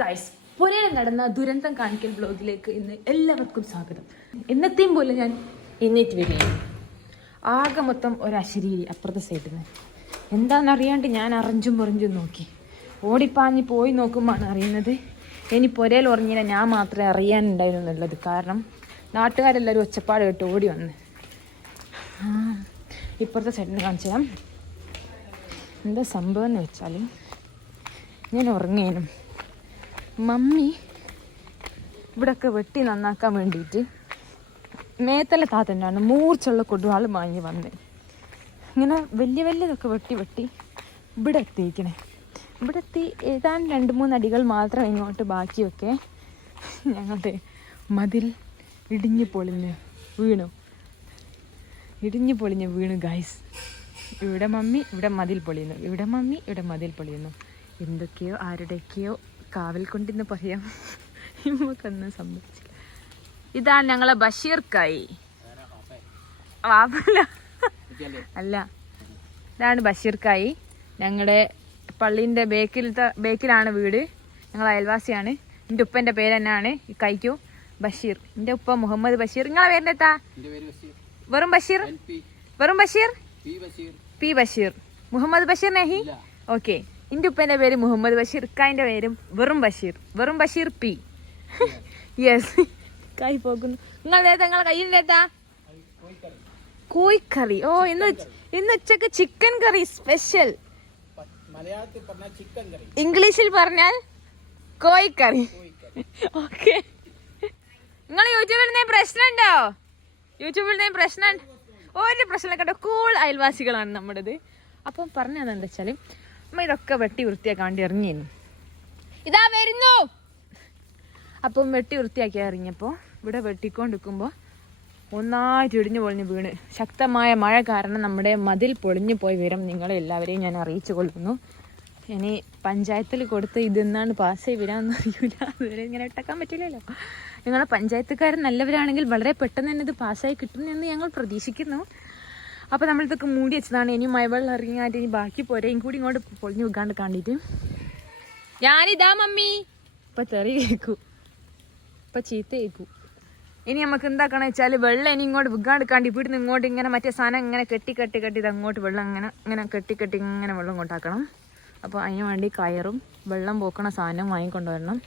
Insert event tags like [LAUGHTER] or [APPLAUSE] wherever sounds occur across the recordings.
Guys പുരയിൽ നടന്ന ദുരന്തം കാണിക്കൽ ബ്ലോഗിലേക്ക് ഇന്ന് എല്ലാവർക്കും സ്വാഗതം. എന്നത്തെയും പോലെ ഞാൻ എന്നിട്ട് വരികയാണ്. ആകെ മൊത്തം ഒരു അപ്പുറത്തെ സൈഡിൽ നിന്ന് എന്താണെന്നറിയാണ്ട് ഞാൻ അറിഞ്ചും പൊറിഞ്ചും നോക്കി. ഓടിപ്പാഞ്ഞ് പോയി നോക്കുമ്പോഴാണ് അറിയുന്നത്. ഇനി പുരയിൽ ഉറങ്ങിയ ഞാൻ മാത്രമേ അറിയാനുണ്ടായിരുന്നുള്ളത്. കാരണം നാട്ടുകാരെല്ലാവരും ഒച്ചപ്പാട് കേട്ട് ഓടി വന്ന്. ഇപ്പുറത്തെ സൈഡിൽ തരാം. എന്താ സംഭവം എന്ന് വെച്ചാൽ ഞാൻ ഉറങ്ങിയേനും മമ്മി ഇവിടൊക്കെ വെട്ടി നന്നാക്കാൻ വേണ്ടിയിട്ട് മേത്തല താത്തന്റാണ് മൂർച്ചുള്ള കൊടുവാൾ വാങ്ങി വന്ന്. ഇങ്ങനെ വലിയ വലിയതൊക്കെ വെട്ടി വെട്ടി ഇവിടെ എത്തിയിരിക്കണേ. ഇവിടെ എത്തി ഏതാണ്ട് രണ്ട് മൂന്ന് അടികൾ മാത്രം ഇങ്ങോട്ട് ബാക്കിയൊക്കെ ഞങ്ങളുടെ മതിൽ ഇടിഞ്ഞു പൊളിഞ്ഞ് വീണു. ഇടിഞ്ഞു പൊളിഞ്ഞ് വീണു ഗൈസ് ഇവിടെ മമ്മി ഇവിടെ മതിൽ പൊളിയുന്നു. ഇവിടെ മമ്മി ഇവിടെ മതിൽ പൊളിയുന്നു. എന്തൊക്കെയോ ആരുടെയൊക്കെയോ കാവൽ കൊണ്ടിന്ന് പറയാം നമുക്കൊന്നും സംഭവിച്ചില്ല ഇതാണ് ഞങ്ങളെ ബഷീർക്കായി. വാപ്പല്ല. അല്ല ഇതാണ് ബഷീർക്കായി. ഞങ്ങളുടെ പള്ളീന്റെ ബേക്കിലത്തെ ബേക്കിലാണ് വീട്. ഞങ്ങൾ അയൽവാസിയാണ്. എന്റെ ഉപ്പന്റെ പേര് തന്നെയാണ് ഈ കൈക്കു ബഷീർ. എന്റെ ഉപ്പ മുഹമ്മദ് ബഷീർ. നിങ്ങളെ പേരിന്റെ എത്താ പേര് ബഷീർ. വെറും ബഷീർ? വെറും ബഷീർ? പി ബഷീർ. മുഹമ്മദ് ബഷീർ നഹി? ഓക്കെ. എന്റെ ഉപ്പേന്റെ പേര് മുഹമ്മദ് ബഷീർ ഇക്കാന്റെ പേര് വെറും ബഷീർ വെറും ബഷീർ പി. യെസ് കൈ പോകുന്നു. നിങ്ങൾ നിങ്ങളെ കയ്യിലേത്താ കോഴിക്കറി. ഓ ഇന്ന് ഇന്ന് ഉച്ചയ്ക്ക് ചിക്കൻ കറി സ്പെഷ്യൽ. പറഞ്ഞ ഇംഗ്ലീഷിൽ പറഞ്ഞാൽ കോഴിക്കറി. ഓക്കെ. നിങ്ങൾ യൂട്യൂബിൽ നിന്ന് പ്രശ്നമുണ്ടോ യൂട്യൂബിൽ നിന്ന് പ്രശ്നം ഒരു പ്രശ്നം കേട്ടോ കൂൾ അയൽവാസികളാണ് നമ്മുടേത്. അപ്പം പറഞ്ഞതെന്താ വെച്ചാൽ അമ്മ ഇതൊക്കെ വെട്ടി വൃത്തിയാക്കാൻ വേണ്ടി ഇറങ്ങിയിരുന്നു. ഇതാ വരുന്നു. അപ്പം വെട്ടി വൃത്തിയാക്കി ഇറങ്ങിയപ്പോൾ ഇവിടെ വെട്ടിക്കൊണ്ടിരിക്കുമ്പോൾ ഒന്നായിട്ട് ഇടിഞ്ഞു പൊളിഞ്ഞ് വീണ്. ശക്തമായ മഴ കാരണം നമ്മുടെ മതിൽ പൊളിഞ്ഞു പോയി വിവരം നിങ്ങളെ എല്ലാവരെയും ഞാൻ അറിയിച്ചു കൊള്ളുന്നു ഇനി പഞ്ചായത്തിൽ കൊടുത്ത് ഇതെന്നാണ് പാസ് ചെയ്ത് വരാമെന്ന് അറിയില്ല അതുവരെ ഇങ്ങനെ ഇട്ടക്കാൻ പറ്റില്ലല്ലോ. നിങ്ങളുടെ പഞ്ചായത്തുകാരൻ നല്ലവരാണെങ്കിൽ വളരെ പെട്ടെന്ന് തന്നെ ഇത് പാസ്സായി കിട്ടുമെന്ന് ഞങ്ങൾ പ്രതീക്ഷിക്കുന്നു. അപ്പോൾ നമ്മളിതൊക്കെ മൂടി വെച്ചതാണ്. ഇനി മഴവെള്ളം ഇറങ്ങിയായിട്ട് ഇനി ബാക്കി പോരെയും കൂടി ഇങ്ങോട്ട് പൊളിഞ്ഞു വെക്കാണ്ട് കണ്ടിട്ട്. ഞാനിതാ മമ്മി. ഇപ്പൊ തെറി കേൾക്കൂ ഇപ്പൊ ചീത്ത കേൾക്കൂ ഇനി നമുക്ക് എന്താക്കണം വെച്ചാൽ വെള്ളം ഇനി ഇങ്ങോട്ട് വിൽക്കാണ്ടിക്കാണ്ട് ഇവിടുന്ന് ഇങ്ങോട്ട് ഇങ്ങനെ മറ്റേ സാധനം ഇങ്ങനെ കെട്ടി കെട്ടി കെട്ടി ഇത് അങ്ങോട്ട് വെള്ളം ഇങ്ങനെ ഇങ്ങനെ കെട്ടി കെട്ടി ഇങ്ങനെ വെള്ളം കൊണ്ടാക്കണം അപ്പോൾ അതിന് വേണ്ടി കയറും. വെള്ളം പോക്കണ സാധനം വാങ്ങിക്കൊണ്ടുവരണം.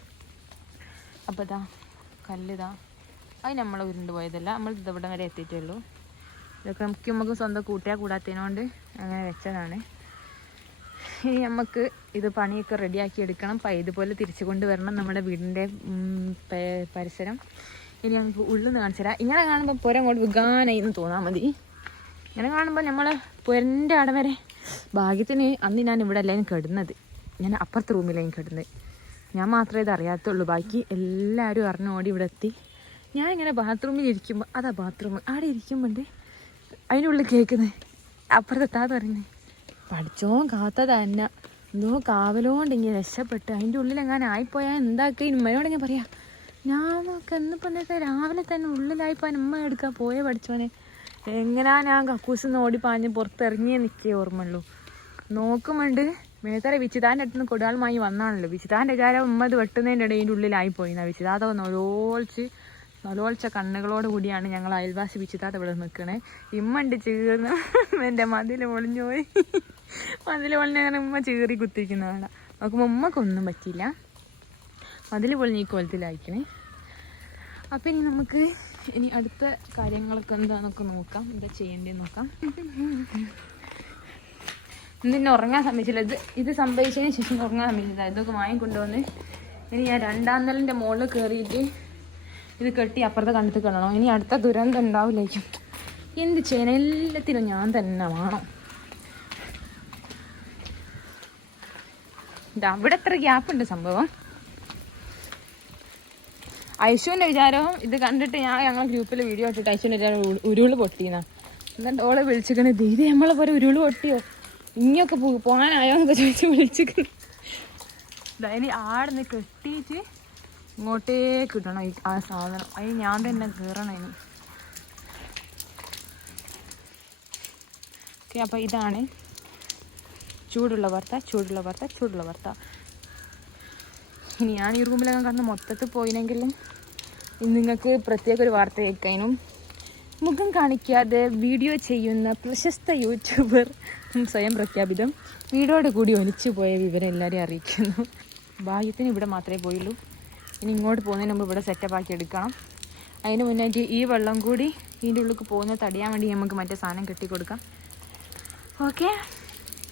അപ്പോൾ ഇതാ കല്ലിതാ. അത് നമ്മൾ ഉരുണ്ട് പോയതല്ല. നമ്മൾ ഇതവിടെ വരെ എത്തിയിട്ടേ ഉള്ളൂ. ഇതൊക്കെ നമുക്ക് നമുക്ക് സ്വന്തം കൂട്ടിയാൽ കൂടാത്തതിനോണ്ട് അങ്ങനെ വെച്ചതാണ്. ഇനി നമുക്ക് ഇത് പണിയൊക്കെ റെഡിയാക്കി എടുക്കണം. അപ്പം ഇതുപോലെ തിരിച്ചു കൊണ്ടുവരണം നമ്മുടെ വീടിന്റെ പരിസരം. ഇനി നമുക്ക് ഉള്ളിൽ നിന്ന് കാണിച്ചു തരാം. ഇങ്ങനെ കാണുമ്പോൾ പുരം കൊണ്ട് വികാനായി എന്ന് തോന്നാൽ മതി. ഇങ്ങനെ കാണുമ്പോൾ നമ്മൾ പുരന്റെ അവിടെ വരെ ഭാഗ്യത്തിന് അന്ന് ഞാൻ ഇവിടെ അല്ലായും കിടന്നത്. ഞാൻ അപ്പുറത്തെ റൂമിലായും കിടന്നത്. ഞാൻ മാത്രമേ ഇത് അറിയാത്തുള്ളൂ. ബാക്കി എല്ലാവരും അറിഞ്ഞോടി ഇവിടെ എത്തി. ഞാനിങ്ങനെ ബാത്റൂമിൽ ഇരിക്കുമ്പോൾ അതാ ബാത്റൂം. അവിടെ ഇരിക്കുമ്പോണ്ട് അതിനുള്ളിൽ കേൾക്കുന്നത് അപ്പുറത്തെത്താന്ന് പറയുന്നത് പഠിച്ചോ കാത്ത തന്നെ എന്തോ കാവലോണ്ട് ഇങ്ങനെ രക്ഷപ്പെട്ട് അതിന്റെ ഉള്ളിൽ എങ്ങനെ ആയിപ്പോയാൽ എന്താക്കി ഉമ്മയോട് ഞാൻ പറയാം. ഞാൻ എന്നിപ്പോൾ എന്താ രാവിലെ തന്നെ ഉള്ളിലായിപ്പോൾ ഉമ്മ എടുക്കാൻ പോയേ പഠിച്ചോനെ എങ്ങനാ ഞാൻ കക്കൂസിന്ന് ഓടി പാഞ്ഞ് പുറത്തിറങ്ങിയേ നിൽക്കേ ഓർമ്മയുള്ളൂ. നോക്കുമ്പോണ്ട് മേത്തറ വിചിതാന്റെ അടുത്ത് നിന്ന് കൊടുവാളുമായി വന്നാണല്ലോ. വിചിതാന്റെ കാര്യം ഉമ്മ ഇത് വെട്ടുന്നതിന്റെ ഉള്ളിലായി പോയി എന്നാ വിച്ചിതാത നൊലോളിച്ച് നൊലോളിച്ച കണ്ണുകളോട് കൂടിയാണ് ഞങ്ങൾ അയൽവാസി പിച്ചിത്താത്ത ഇവിടെ നിൽക്കണേ. ഇമ്മണ്ട് ചീർന്ന്. എന്റെ മതിൽ പൊളിഞ്ഞു പോയി. മതിൽ പൊളിഞ്ഞ അങ്ങനെ ഉമ്മ ചീറി കുത്തിരിക്കുന്നതാണ്. നോക്കുമ്പോൾ ഉമ്മക്കൊന്നും പറ്റിയില്ല. മതിൽ പൊളിഞ്ഞ് ഈ കോലത്തിലായിക്കണേ അപ്പം ഇനി നമുക്ക് ഇനി അടുത്ത കാര്യങ്ങളൊക്കെ എന്താണെന്നൊക്കെ നോക്കാം. എന്താ ചെയ്യേണ്ടതെന്ന് നോക്കാം. ഇന്നിന്നെ ഉറങ്ങാൻ സമ്മതിച്ചില്ല. ഇത് ഇത് സംഭവിച്ചതിന് ശേഷം ഉറങ്ങാൻ സമ്മതിച്ചില്ല. ഇതൊക്കെ വാങ്ങിക്കൊണ്ടുവന്ന് ഇനി ഞാൻ രണ്ടാം നിലന്റെ മുകളിൽ കയറിയിട്ട് ഇത് കെട്ടി അപ്പുറത്തെ കണ്ടിട്ട് കിടണം ഇനി അടുത്ത ദുരന്തം ഉണ്ടാവില്ലേക്കും. എന്ത് ചെയ്യണം? എല്ലാത്തിനും ഞാൻ തന്നെ വേണം. ഇതാ ഇവിടെ എത്ര ഗ്യാപ്പ് ഉണ്ട് സംഭവം? ഐശുവിന്റെ വിചാരവും ഇത് കണ്ടിട്ട് ഞാൻ ഞങ്ങൾ ഗ്രൂപ്പിൽ വീഡിയോ ഇട്ടിട്ട് ഐശുവിന്റെ വിചാരം ഉരു- ഉരുൾ പൊട്ടിയെന്നാ. എന്നിട്ട് ഓളെ വിളിച്ചിക്കണേ ദീദി നമ്മളെ പോലെ ഉരുൾ പൊട്ടിയോ? ഇങ്ങൊക്കെ പോകാനായോ? എന്നൊക്കെ ചോദിച്ച് വിളിച്ചിക്കണേ ഇനി ആടുന്ന് കെട്ടിയിട്ട് ഇങ്ങോട്ടേക്ക് ഇടണം ഈ ആ സാധനം. അയ്യ ഞാൻ തന്നെ കയറണം ഇനി. ഓക്കെ അപ്പോൾ ഇതാണ് ചൂടുള്ള വറുത്ത ചൂടുള്ള വറുത്ത ചൂടുള്ള വറുത്ത. ഇനി ഞാൻ ഈ റൂമിലൊക്കെ കടന്ന് മൊത്തത്തിൽ പോയിനെങ്കിലും നിങ്ങൾക്ക് പ്രത്യേക ഒരു വാർത്ത കേൾക്കാനും മുഖം കാണിക്കാതെ വീഡിയോ ചെയ്യുന്ന പ്രശസ്ത യൂട്യൂബർ സ്വയം പ്രഖ്യാപിതം വീടോടെ കൂടി ഒലിച്ചു പോയ വിവരം എല്ലാവരെയും അറിയിക്കുന്നു. ഭാഗ്യത്തിന് ഇവിടെ മാത്രമേ പോയുള്ളൂ. ഇനി ഇങ്ങോട്ട് പോകുന്നതിന് മുമ്പ് ഇവിടെ സെറ്റപ്പ് ആക്കി എടുക്കണം. അതിന് മുന്നായിട്ട് ഈ വെള്ളം കൂടി ഇതിന്റെ ഉള്ളിൽ പോകുന്ന തടയാൻ വേണ്ടി നമുക്ക് മറ്റേ സാധനം കെട്ടിക്കൊടുക്കാം. ഓക്കെ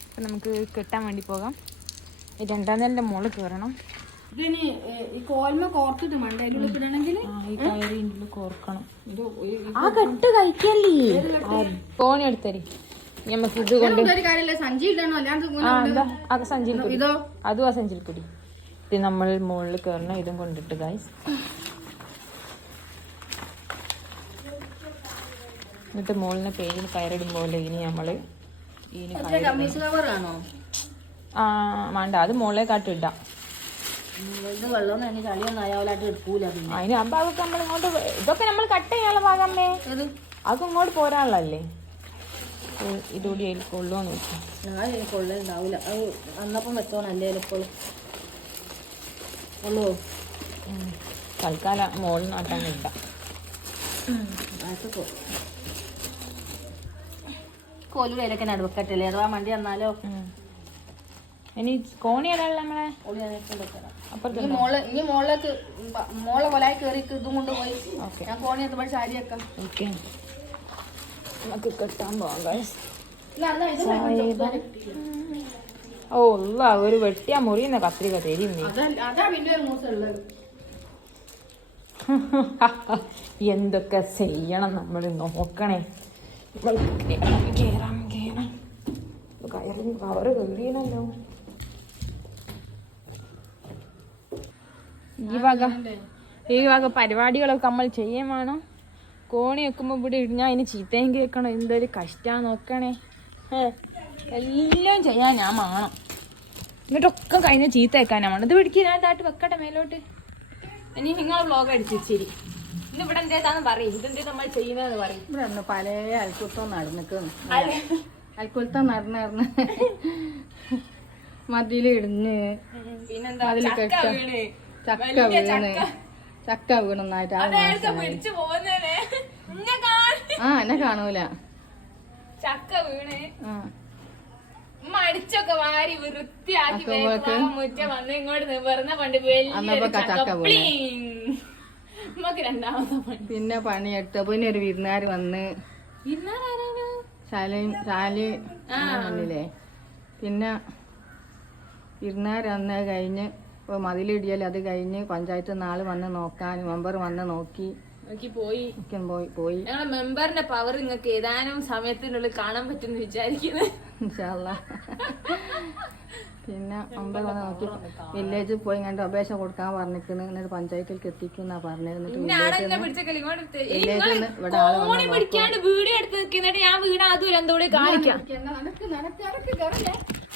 അപ്പം നമുക്ക് കെട്ടാൻ വേണ്ടി പോകാം. ഈ രണ്ടാം നിലന്റെ മുകളിൽ കയറണം. ഇതിന് ഈ കോൽമ കോർത്തിട്ട് ആ കോർക്കണം. കെട്ട് കഴിക്കല്ലേ? ഫോൺ എടുത്തരി നമുക്ക് ഇത് കൊണ്ട് സഞ്ചി ഇടണോ? അല്ലാണ്ട് ഇതോ? അതും ആ സഞ്ചിയിൽ പിടി ഇത് നമ്മൾ മുകളിൽ കയറണം ഇതും കൊണ്ടിട്ട് ഗായ്സ് എന്നിട്ട് മുകളിലെ പേരിൽ കയറിടുമ്പോൾ ഇനി നമ്മൾ ആ വേണ്ട അത് ഇടാം. അയാളായിട്ട് എടുക്കൂല പിന്നെ. അതിന് ആ ഭാഗമൊക്കെ നമ്മൾ ഇങ്ങോട്ട് ഇതൊക്കെ നമ്മൾ കട്ട് ചെയ്യാനുള്ള ഭാഗമേ. അത് ഇങ്ങോട്ട് പോരാനുള്ളല്ലേ ഇതുകൂടി അതിൽ കൊള്ളുമെന്ന് വെച്ചു ഞാൻ കൊള്ളുണ്ടാവില്ല അത് അന്നപ്പം വെച്ചോണല്ലേ എപ്പോഴും ഉള്ളൂ. തൽക്കാലം മോളിൽ നാട്ടാൻ ഇടാം കോലുകയിലൊക്കെ നടുവക്കട്ടല്ലേ അഥവാ മണ്ടി വന്നാലോ? ഇനി കോണി ഏതാണല്ലോ നമ്മളെ? മോൾ ഇനി മോളിലേക്ക് മോളെ കൊലായി കയറി ഇതും കൊണ്ട് പോയി. ഞാൻ കോണി എത്തുമ്പോൾ സാരി വെക്കാം. ഓക്കെ. നമുക്ക് കെട്ടാൻ പോകാം ഓ ഉള്ള ഒരു വെട്ടിയാ മുറിയുന്ന കത്രിക തരും നീ. [LAUGHS] എന്തൊക്കെ ചെയ്യണം നമ്മൾ നോക്കണേ. കേറാം കേറാം കയറി കവറ് കയറിയണല്ലോ ഈ വക ഈ വക പരിപാടികളൊക്കെ നമ്മൾ ചെയ്യാൻ വേണം. കോണി വെക്കുമ്പോൾ ഇവിടെ ഇടിഞ്ഞാൽ അതിന് ചീത്തയും കേൾക്കണം. എന്തൊരു കഷ്ടാ നോക്കണേ. എല്ലാം ചെയ്യാൻ ഞാൻ വേണം എന്നിട്ടൊക്കെ കഴിഞ്ഞ ചീത്ത വെക്കാനാ വേണം ഇത് പിടിക്കുക ഞാൻ താട്ട് വെക്കട്ടെ മേലോട്ട്. ഇനി നിങ്ങൾ വ്ളോഗ് അടിച്ചു ശരി ഇന്ന് ഇവിടെ എന്തേതാന്ന് പറയും. ഇതെന്തേ നമ്മൾ ചെയ്യുന്നതെന്ന് പറയും. ഇവിടെ പല അൽക്കുത്തം നടന്നിക്കുന്നു. അൽക്കുത്തം നടന്ന് നടന്ന് മതിലിടിഞ്ഞ് പിന്നെന്താ? ചക്ക. വീണ്. ചക്ക വീണ്. കാണ. ആ എന്നെ കാണൂല. ചക്ക വീണ്. ആ. മടിച്ചൊക്കെ വാരി വൃത്തിയാക്കി മുറ്റ വന്ന് ഇങ്ങോട്ട് നിവർന്ന പണ്ട്. നമുക്ക് രണ്ടാമത്തെ പണി. പിന്നെ പണിയെടുത്ത. പിന്നെ ഒരു വിരുന്നാർ വന്ന് ശാലി വന്നില്ലേ? പിന്നെ വിരുന്നാർ വന്ന് കഴിഞ്ഞ് ഇപ്പൊ മതിലിടിയൽ അത് കഴിഞ്ഞ് പഞ്ചായത്ത് നാൾ വന്ന് നോക്കാൻ മെമ്പർ വന്ന് നോക്കി. പോയി. പോയി പോയി. ഞങ്ങളെ മെമ്പറിന്റെ പവർ നിങ്ങൾക്ക് ഏതാനും സമയത്തിനുള്ളിൽ കാണാൻ പറ്റുമെന്ന് വിചാരിക്കുന്നത് പിന്നെ അമ്പലം നോക്കി വില്ലേജിൽ പോയി കണ്ട് അപേക്ഷ കൊടുക്കാൻ പറഞ്ഞിരിക്കുന്നു. എന്നിട്ട് പഞ്ചായത്തിലേക്ക് എത്തിക്കും എന്നാ പറഞ്ഞത് എന്നിട്ട് പിന്നെ ആടെ എന്നെ പിടിച്ചേക്കൽ ഇങ്ങോട്ട് എടുത്ത്. ഇനി വില്ലേജിൽ നിങ്ങൾ നിന്ന് ഇവിടെ ആൾ വന്ന് കോണി പിടിക്കാണ്ട് വീഡിയോ എടുത്ത് നിൽക്കുന്നിട്ട് ഞാൻ വീണ അതും എന്തോടെ കാണിക്കാം.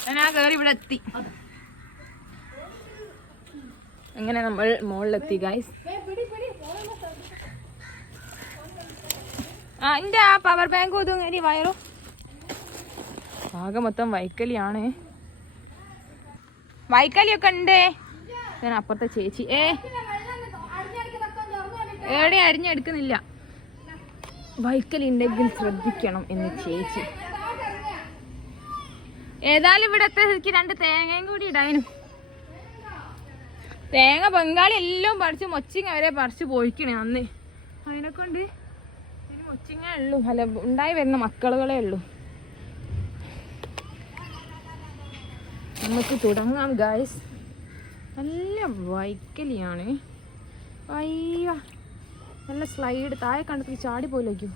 ഞാൻ ആ കയറി ഇവിടെ എത്തി. അങ്ങനെ നമ്മൾ മുകളിലെത്തി ഗൈസ് ആ എന്റെ ആ പവർ ബാങ്ക് ഒതുങ്ങി വയറോ. ആകെ മൊത്തം വൈക്കലിയാണ്. വൈക്കലിയൊക്കെ ഉണ്ടേ ഞാൻ അപ്പുറത്തെ ചേച്ചി. ഏ എവിടെ അരിഞ്ഞെടുക്കുന്നില്ല. വൈക്കൽ ഉണ്ടെങ്കിൽ ശ്രദ്ധിക്കണം എന്ന് ചേച്ചി. ഏതായാലും ഇവിടത്തെ എനിക്ക് രണ്ട് തേങ്ങയും കൂടി ഇടാനും. തേങ്ങ ബംഗാളി എല്ലാം പറിച്ച് മൊച്ചിങ്ങ വരെ പറിച്ച് പോയിക്കണേ അന്ന്. അതിനെ കൊണ്ട് ഇനി ഉള്ളു. അല്ല ഉണ്ടായി വരുന്ന മക്കളുകളേ ഉള്ളൂ. നമുക്ക് തുടങ്ങാം ഗായ്സ് നല്ല വൈക്കലിയാണ്. അയ്യ. നല്ല സ്ലൈഡ് താഴെ കണ്ടത്തിൽ ചാടി പോലേക്കും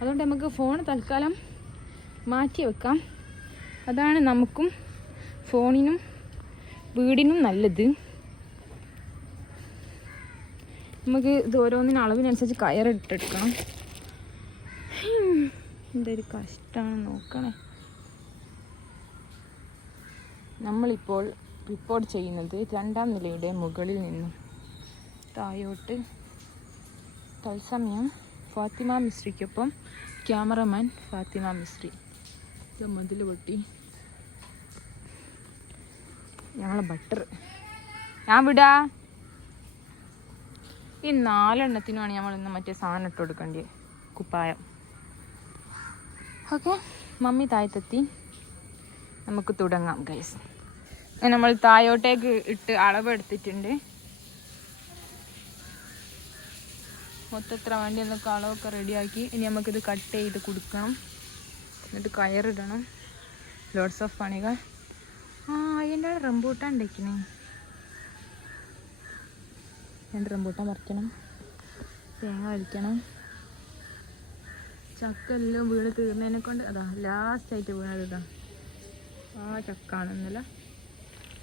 അതുകൊണ്ട് നമുക്ക് ഫോൺ തൽക്കാലം മാറ്റി വെക്കാം. അതാണ് നമുക്കും ഫോണിനും വീടിനും നല്ലത്. നമുക്ക് ഇത് ഓരോന്നിനും അളവിനനുസരിച്ച് കയറിട്ടെടുക്കണം എന്തൊരു കഷ്ടമാണ് നോക്കണേ. നമ്മളിപ്പോൾ റിപ്പോർട്ട് ചെയ്യുന്നത് രണ്ടാം നിലയുടെ മുകളിൽ നിന്നും. തായോട്ട് തത്സമയം ഫാത്തിമ മിശ്രിക്കൊപ്പം ക്യാമറമാൻ ഫാത്തിമ മിശ്രി. മതിൽ പൊട്ടി. ഞങ്ങളെ ബട്ടർ ഞാൻ വിടാ. ഈ നാലെണ്ണത്തിനുമാണ് നമ്മൾ ഇന്ന് മറ്റേ സാധനം ഇട്ട് കൊടുക്കേണ്ടത് കുപ്പായം. ഓക്കെ മമ്മി താഴത്തെത്തി. നമുക്ക് തുടങ്ങാം ഗൈസ് നമ്മൾ തായോട്ടേക്ക് ഇട്ട് അളവെടുത്തിട്ടുണ്ട് മൊത്തത്ര വേണ്ടി എന്നൊക്കെ അളവൊക്കെ റെഡിയാക്കി ഇനി നമുക്കിത് കട്ട് ചെയ്ത് കൊടുക്കണം. എന്നിട്ട് കയറിടണം. ലോഡ്സ് ഓഫ് പണികൾ. ആ അതിന്റെ റംബൂട്ടാൻ ഉണ്ടാക്കണേ. എന്റെ റംബൂട്ടാൻ പറിക്കണം തേങ്ങ വലിക്കണം ചക്ക എല്ലാം വീണ് തീർന്നതിനെ കൊണ്ട് അതാ ലാസ്റ്റ് ആയിട്ട് വീണത് ഇതാ. ആ ചക്ക ആണെന്നല്ല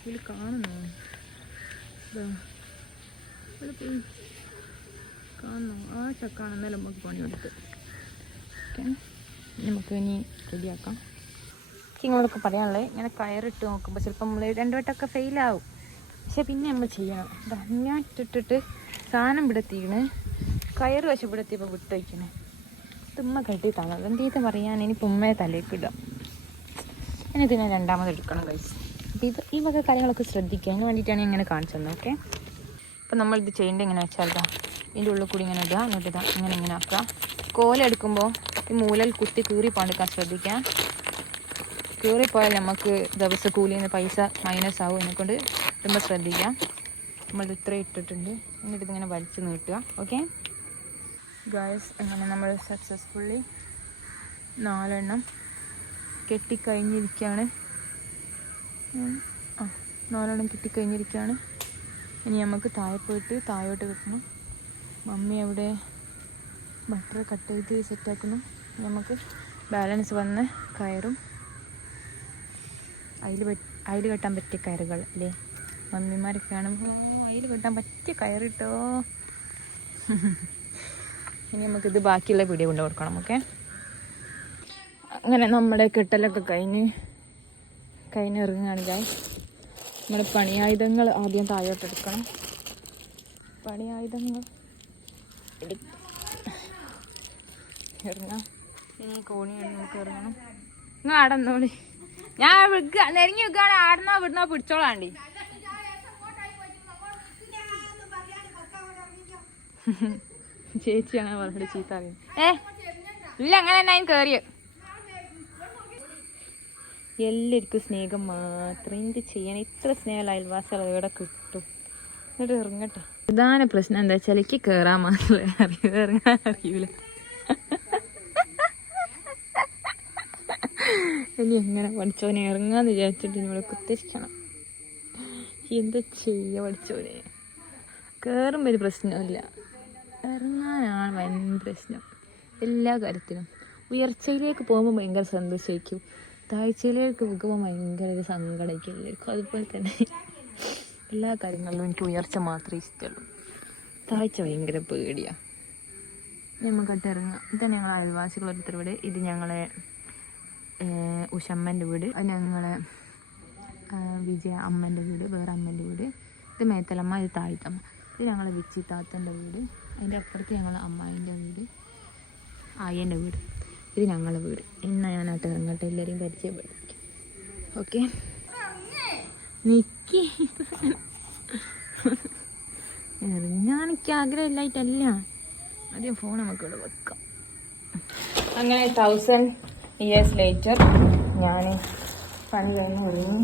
ഇതിൽ കാണുന്നു? ഇതാ. ഇവിടെ കാണുന്നു? ആ ചക്ക ആണെന്നല്ല നമുക്ക് പണി കൊടുത്ത്. നമുക്ക് ഇനി റെഡിയാക്കാം. നിങ്ങളൊക്കെ പറയാനുള്ളത് ഇങ്ങനെ കയറിട്ട് നോക്കുമ്പോൾ ചിലപ്പോൾ നമ്മൾ രണ്ടു വട്ടമൊക്കെ ഫെയിലാവും പക്ഷെ പിന്നെ നമ്മൾ ചെയ്യണം. ഇതാ ഞാൻ ഇട്ടിട്ടിട്ട് സാധനം വിടത്തിക്കണ് കയറ് വശം വിടത്തിയപ്പോൾ വിട്ട് വയ്ക്കണേ തുമ്മ കെട്ടിയിട്ടാണ്. എന്ത് ചെയ്ത് പറയാൻ ഇനി ഉമ്മയെ തലേക്ക് ഇടാം. എന്നിട്ട് ഞാൻ രണ്ടാമത് എടുക്കണം കഴിച്ച് അപ്പോൾ ഇത് ഈ വക കാര്യങ്ങളൊക്കെ ശ്രദ്ധിക്കുക. അതിന് വേണ്ടിയിട്ടാണ് ഇങ്ങനെ കാണിച്ചു തന്നത് ഓക്കെ അപ്പം നമ്മളിത് ചെയ്യേണ്ടത് എങ്ങനെ വെച്ചാൽ ഇതാ ഇതിന്റെ ഉള്ളിൽ കൂടി ഇങ്ങനെ ഇടുക. എന്നിട്ട് ഇതാ ഇങ്ങനെ ഇങ്ങനെ ആക്കുക. കോലെടുക്കുമ്പോൾ ഈ മൂലൽ കുത്തി കീറി പാണ്ടിക്കാൻ ശ്രദ്ധിക്കാം കീറിപ്പോയാൽ നമുക്ക് ദിവസം കൂലിയിൽ നിന്ന് പൈസ മൈനസ് ആവും. എന്നെക്കൊണ്ട് ഇടുമ്പോൾ ശ്രദ്ധിക്കാം നമ്മളിത് ഇത്ര ഇട്ടിട്ടുണ്ട്. എന്നിട്ട് ഇതിങ്ങനെ വലിച്ച് നീട്ടുക ഓക്കെ ഗായസ് അങ്ങനെ നമ്മൾ സക്സസ്ഫുള്ളി നാലെണ്ണം കെട്ടിക്കഴിഞ്ഞിരിക്കുകയാണ് ആ നാലെണ്ണം കെട്ടിക്കഴിഞ്ഞിരിക്കുകയാണ് ഇനി നമുക്ക് താഴെ പോയിട്ട് താഴോട്ട് വെക്കണം. മമ്മി അവിടെ ബട്ടർ കട്ട് ചെയ്ത് സെറ്റാക്കുന്നു നമുക്ക് ബാലൻസ് വന്ന് കയറും. അതിൽ അതിൽ കെട്ടാൻ പറ്റിയ കയറുകൾ അല്ലേ? മമ്മിമാരൊക്കെ കാണുമ്പോൾ അതിൽ കെട്ടാൻ പറ്റിയ കയറിട്ടോ [LAUGHS] ഇനി നമുക്കിത് ബാക്കിയുള്ള പിടി കൊണ്ട് കൊടുക്കണം ഓക്കെ അങ്ങനെ നമ്മുടെ കെട്ടലൊക്കെ കഴിഞ്ഞ് കഴിഞ്ഞ് ഇറങ്ങുകയാണ് ഗായ് നമ്മുടെ പണിയായുധങ്ങൾ ആദ്യം താഴോട്ട് എടുക്കണം. പണിയായുധങ്ങൾ. ഇറങ്ങാം. ഇനി കോണി നമുക്ക് ഇറങ്ങണം. നിങ്ങൾ ആടന്നോളി. ഞാൻ വിൽക്കുക നെരങ്ങി വെക്കുകയാണ് ആടുന്നോ വിടുന്നോ പിടിച്ചോളാണ്ടി. ചേച്ചി അങ്ങനെ പറഞ്ഞിട്ട് ചീത്ത അറിയുന്നു ഏ ഇല്ല അങ്ങനെ തന്നെ കയറിയ എല്ലാവർക്കും സ്നേഹം മാത്രം. എന്ത് ചെയ്യണം? ഇത്ര സ്നേഹമുള്ള അയൽവാസികൾ ഇവിടെ കിട്ടും? എന്നിട്ട് ഇറങ്ങട്ടെ. പ്രധാന പ്രശ്നം എന്താ വെച്ചാൽ എനിക്ക് കയറാൻ മാത്രമേ അറിയൂ. ഇറങ്ങാൻ അറിയൂല. ഇനി എങ്ങനെ പഠിച്ചോനെ ഇറങ്ങാന്ന് വിചാരിച്ചിട്ട് ഇവിടെ കുത്തിരിക്കണം. എന്താ ചെയ്യുക പഠിച്ചോനെ കയറുമ്പോൾ ഒരു പ്രശ്നമില്ല ഇറങ്ങാനാണ് വൻ പ്രശ്നം എല്ലാ കാര്യത്തിനും. ഉയർച്ചയിലേക്ക് പോകുമ്പോൾ ഭയങ്കര സന്തോഷിക്കും താഴ്ചയിലേക്ക് പോകുമ്പോൾ ഭയങ്കര ഒരു എല്ലാവർക്കും അതുപോലെ തന്നെ എല്ലാ കാര്യങ്ങളിലും എനിക്ക് ഉയർച്ച മാത്രമേ ഇഷ്ടമുള്ളൂ. താഴ്ച ഭയങ്കര പേടിയാണ് നമുക്കട്ട് ഇറങ്ങാം. ഇത് ഞങ്ങൾ അയൽവാസികൾ ഒരുത്തർ വീട്. ഇത് ഞങ്ങളെ ഉഷമ്മന്റെ വീട്. അത് ഞങ്ങളെ വിജയ അമ്മന്റെ വീട്. വേറെ അമ്മന്റെ വീട്. ഇത് മേത്തലമ്മ ഇത് താഴ്ത്തമ്മ. ഇത് ഞങ്ങളെ വിച്ചി താത്തന്റെ വീട് അതിന്റെ അപ്പുറത്ത് ഞങ്ങളെ അമ്മായിന്റെ വീട് ആയേന്റെ വീട്. ഇത് ഞങ്ങളെ വീട്. ഇന്ന് ആട്ടെ ഇറങ്ങട്ടെ എല്ലാവരെയും പരിചയപ്പെടുത്തി ഓക്കെ? നിക്കി. ഇറങ്ങാൻ എനിക്ക് ആഗ്രഹമില്ലായിട്ടല്ല. ആദ്യം ഫോൺ നമുക്ക് ഇവിടെ വെക്കാം. അങ്ങനെ തൗസൻഡ് ഇയേഴ്സ് ലേറ്റർ ഞാൻ പണി കഴിഞ്ഞ് ഇറങ്ങി